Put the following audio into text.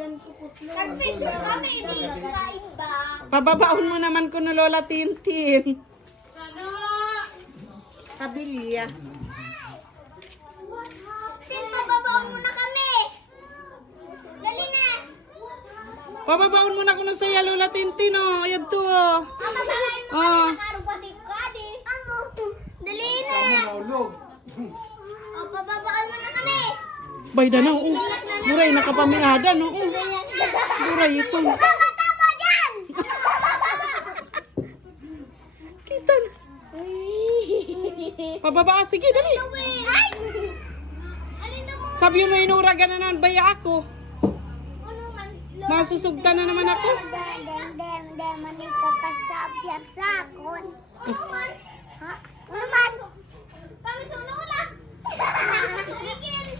Nag-picture kami, hindi ka iba. Pababaon mo naman ko no Lola Tintin. Kabilya. Tin, pababaon mo na kami. Dali na. Pababaon mo na ko no saya Lola Tintin oh. Ayan to oh. Pababaon mo Oh. kami, nakarupati-kadi. Ano? Dali na. O, pababaon mo na kami. Bayda na oh. Buray nakapamiada no oh. Buray ito. Tama dyan! Kita na. Pababa sige dali. Ay! Alin na mo? Sabi mo inura gananan baya ako. Ano man? Masusugtan na naman ako. Manito ka sa sakon. Ano man? Ha? Ano man? Kami suno na.